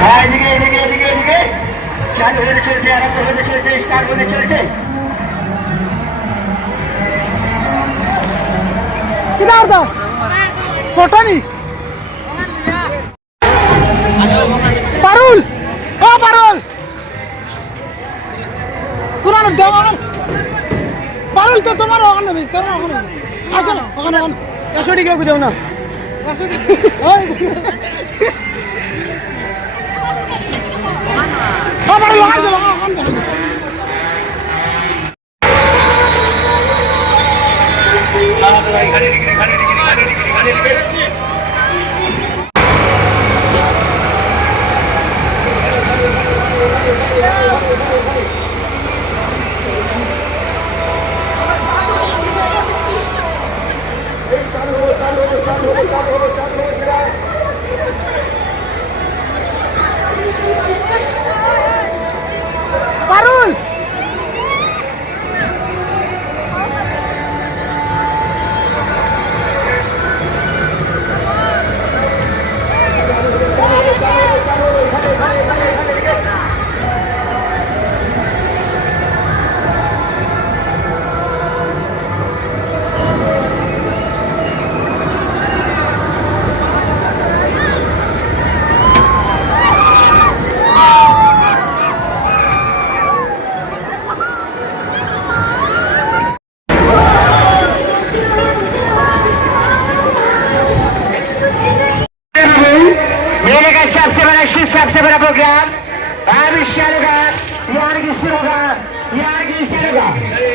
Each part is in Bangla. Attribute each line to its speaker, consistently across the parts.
Speaker 1: হ্যাঁ এদিকে এদিকে এদিকে এদিকে। চার হতে চলছে আর একটা হতে চলছে স্টার হতে চলছে
Speaker 2: কিনার দা ফটোনি পারুল! ও পারুল! কোরআন দেব আমার পারুল তো তোমার ওখানে নেবে তোমার ওখানে আচ্ছা ওখানে ওখানে। একশো টাকা দাও না। ও পারুল ওখানে দেও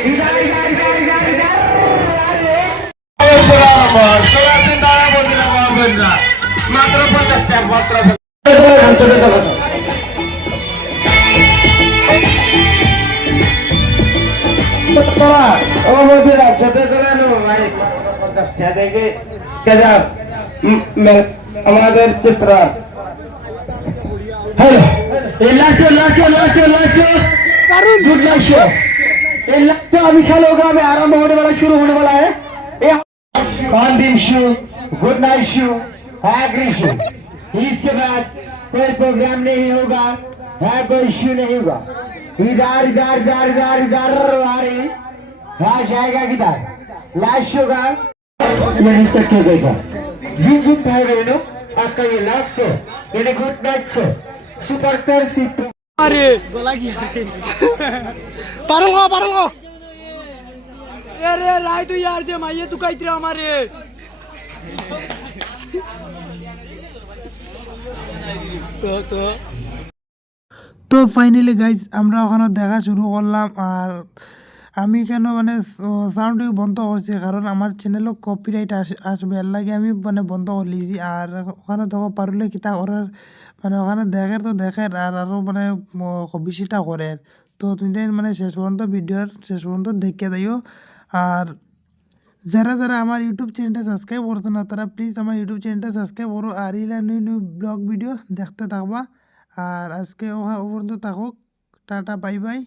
Speaker 1: इधर इधर इधर इधर মাত্র পঞ্চাশ টাকা মাত্র ও বন্ধুরা ছোট করে নো ভাই পঞ্চাশ টাকা দেখে কেদা আমাদের চিত্র hello last last last last
Speaker 2: Parul
Speaker 1: good night show ये लास्ट विशाल होगा में आरंभ होने वाला शुरू होने वाला है ये कॉन्डिम show good night show हैग्री show इसके बाद कोई प्रोग्राम नहीं होगा है कोई इश्यू नहीं होगा इधर इधर इधर इधर इधर आ रही हाँ जाएगा किधर लास्ट शो का ये रिस्पेक्ट हो जाएगा जिम जिम भाई बहनों आज का ये लास्ट शो ये good night show superstar Shipu
Speaker 2: আরে। গলা কি যে মাইয়ে তু আমারে। তো তো। ফাইনালি গাইজ আমরা ওখানে দেখা শুরু করলাম আর আমি কেন মানে সাউন্ড বন্ধ করছি? কারণ আমার চ্যানেলও কপিরাইট আসবে। এর লাগে আমি মানে বন্ধ করে লিছি আর ওখানে দেখো পারলে কিতা করার? মানে ওখানে দেখের তো দেখের আর আরও মানে বেশিটা করে। তো তুমি মানে শেষ পর্যন্ত ভিডিওর, শেষ পর্যন্ত দেখে দিও। আর যারা যারা আমার ইউটিউব চ্যানেলটা সাবস্ক্রাইব করতো না, তারা প্লিজ আমার ইউটিউব চ্যানেলটা সাবস্ক্রাইব করো। আর ইলা নিউ নিউ ব্লগ ভিডিও দেখতে থাকবা। আর আজকে ওখানে পর্যন্ত থাকুক। Tata bye bye